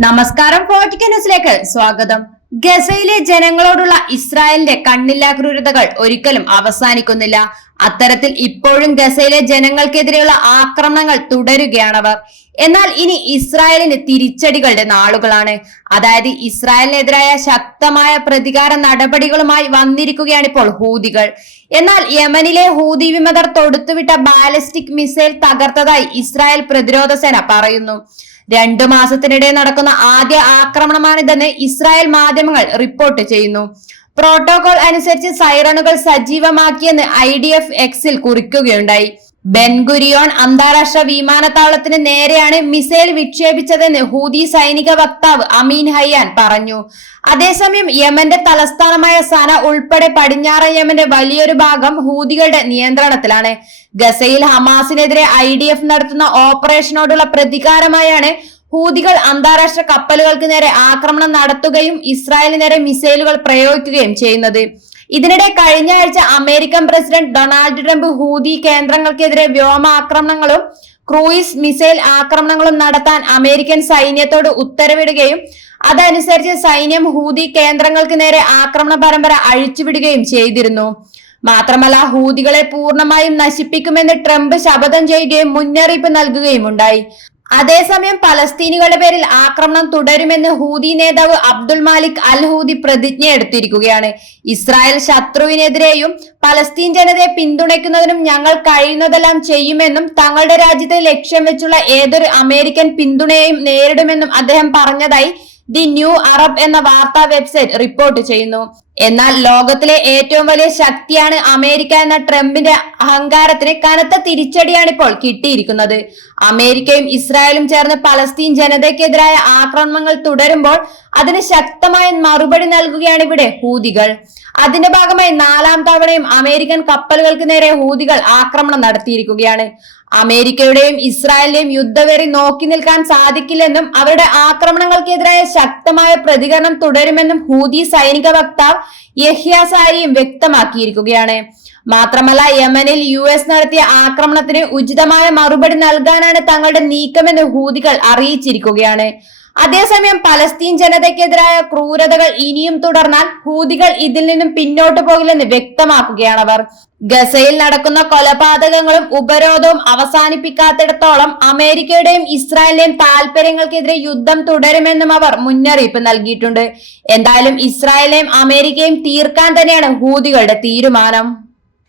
നമസ്കാരം ഫോർട്ടിക്ക ന്യൂസിലേക്ക് സ്വാഗതം. ഗസയിലെ ജനങ്ങളോടുള്ള ഇസ്രായേലിന്റെ കണ്ണില്ലാ ക്രൂരതകൾ ഒരിക്കലും അവസാനിക്കുന്നില്ല. അത്തരത്തിൽ ഇപ്പോഴും ഗസയിലെ ജനങ്ങൾക്കെതിരെയുള്ള ആക്രമണങ്ങൾ തുടരുകയാണവർ. എന്നാൽ ഇനി ഇസ്രായേലിന് തിരിച്ചടികളുടെ നാളുകളാണ്. അതായത് ഇസ്രായേലിനെതിരായ ശക്തമായ പ്രതികാര നടപടികളുമായി വന്നിരിക്കുകയാണ് ഇപ്പോൾ ഹൂതികൾ. എന്നാൽ യമനിലെ ഹൂതി വിമതർ തൊടുത്തുവിട്ട ബാലിസ്റ്റിക് മിസൈൽ തകർത്തതായി ഇസ്രായേൽ പ്രതിരോധ സേന പറയുന്നു. രണ്ടു മാസത്തിനിടെ നടക്കുന്ന ആദ്യ ആക്രമണമാണിതെന്ന് ഇസ്രായേൽ മാധ്യമങ്ങൾ റിപ്പോർട്ട് ചെയ്യുന്നു. പ്രോട്ടോകോൾ അനുസരിച്ച് സൈറണുകൾ സജീവമാക്കിയെന്ന് ഐ ഡി എഫ് എക്സിൽ കുറിക്കുകയുണ്ടായി. ബെൻഗുരിയോൺ അന്താരാഷ്ട്ര വിമാനത്താവളത്തിന് നേരെയാണ് മിസൈൽ വിക്ഷേപിച്ചതെന്ന് ഹൂതി സൈനിക വക്താവ് അമീൻ ഹയ്യാൻ പറഞ്ഞു. അതേസമയം യമന്റെ തലസ്ഥാനമായ സന ഉൾപ്പെടെ പടിഞ്ഞാറൻ യമന്റെ വലിയൊരു ഭാഗം ഹൂതികളുടെ നിയന്ത്രണത്തിലാണ്. ഗസയിൽ ഹമാസിനെതിരെ ഐ ഡി എഫ് നടത്തുന്ന ഓപ്പറേഷനോടുള്ള പ്രതികാരമായാണ് ഹൂതികൾ അന്താരാഷ്ട്ര കപ്പലുകൾക്ക് നേരെ ആക്രമണം നടത്തുകയും ഇസ്രായേലിന് നേരെ മിസൈലുകൾ പ്രയോഗിക്കുകയും ചെയ്യുന്നത്. ഇതിനിടെ കഴിഞ്ഞ ആഴ്ച American president Donald Trump Houthi കേന്ദ്രങ്ങൾക്കെതിരെ വ്യോമാക്രമണങ്ങളും ക്രൂയിസ് മിസൈൽ ആക്രമണങ്ങളും നടത്താൻ അമേരിക്കൻ സൈന്യത്തോട് ഉത്തരവിടുകയും അതനുസരിച്ച് സൈന്യം ഹൂതി കേന്ദ്രങ്ങൾക്ക് നേരെ ആക്രമണ പരമ്പര അഴിച്ചുവിടുകയും ചെയ്തിരുന്നു. മാത്രമല്ല ഹൂതികളെ പൂർണമായും നശിപ്പിക്കുമെന്ന് ട്രംപ് ശപഥം ചെയ്യുകയും മുന്നറിയിപ്പ് നൽകുകയും ഉണ്ടായി. അതേസമയം പലസ്തീനികളുടെ പേരിൽ ആക്രമണം തുടരുമെന്ന് ഹൂതി നേതാവ് അബ്ദുൾ മാലിക് അൽ ഹൂതി പ്രതിജ്ഞ എടുത്തിരിക്കുകയാണ്. ഇസ്രായേൽ ശത്രുവിനെതിരെയും പലസ്തീൻ ജനതയെ പിന്തുണയ്ക്കുന്നതിനും ഞങ്ങൾ കഴിയുന്നതെല്ലാം ചെയ്യുമെന്നും തങ്ങളുടെ രാജ്യത്തെ ലക്ഷ്യം വെച്ചുള്ള ഏതൊരു അമേരിക്കൻ പിന്തുണയെയും നേരിടുമെന്നും അദ്ദേഹം പറഞ്ഞതായി ദി ന്യൂ അറബ് എന്ന വാർത്താ വെബ്സൈറ്റ് റിപ്പോർട്ട് ചെയ്യുന്നു. എന്നാൽ ലോകത്തിലെ ഏറ്റവും വലിയ ശക്തിയാണ് അമേരിക്ക എന്ന ട്രംപിന്റെ അഹങ്കാരത്തിന് കനത്ത തിരിച്ചടിയാണ് ഇപ്പോൾ കിട്ടിയിരിക്കുന്നത്. അമേരിക്കയും ഇസ്രായേലും ചേർന്ന് പലസ്തീൻ ജനതയ്ക്കെതിരായ ആക്രമണങ്ങൾ തുടരുമ്പോൾ അതിന് ശക്തമായ മറുപടി നൽകുകയാണ് ഇവിടെ ഹൂതികൾ. അതിന്റെ ഭാഗമായി നാലാം തവണയും അമേരിക്കൻ കപ്പലുകൾക്ക് നേരെ ഹൂതികൾ ആക്രമണം നടത്തിയിരിക്കുകയാണ്. അമേരിക്കയുടെയും ഇസ്രായേലിന്റെയും യുദ്ധവെറി നോക്കി നിൽക്കാൻ സാധിക്കില്ലെന്നും അവരുടെ ആക്രമണങ്ങൾക്കെതിരായ ശക്തമായ പ്രതികരണം തുടരുമെന്നും ഹൂതി സൈനിക വക്താവ് യഹ്യ സാരിയും വ്യക്തമാക്കിയിരിക്കുകയാണ്. മാത്രമല്ല യമനിൽ യു എസ് നടത്തിയ ആക്രമണത്തിന് ഉചിതമായ മറുപടി നൽകാനാണ് തങ്ങളുടെ നീക്കമെന്ന് ഹൂതികൾ അറിയിച്ചിരിക്കുകയാണ്. അതേസമയം പലസ്തീൻ ജനതയ്ക്കെതിരായ ക്രൂരതകൾ ഇനിയും തുടർന്നാൽ ഹൂതികൾ ഇതിൽ നിന്നും പിന്നോട്ടു പോകില്ലെന്ന് വ്യക്തമാക്കുകയാണ് അവർ ഗസയിൽ നടക്കുന്ന കൊലപാതകങ്ങളും ഉപരോധവും അവസാനിപ്പിക്കാത്തിടത്തോളം അമേരിക്കയുടെയും ഇസ്രായേലിന്റെയും താല്പര്യങ്ങൾക്കെതിരെ യുദ്ധം തുടരുമെന്നും അവർ മുന്നറിയിപ്പ് നൽകിയിട്ടുണ്ട്. എന്തായാലും ഇസ്രായേലെയും അമേരിക്കയും തീർക്കാൻ തന്നെയാണ് ഹൂതികളുടെ തീരുമാനം.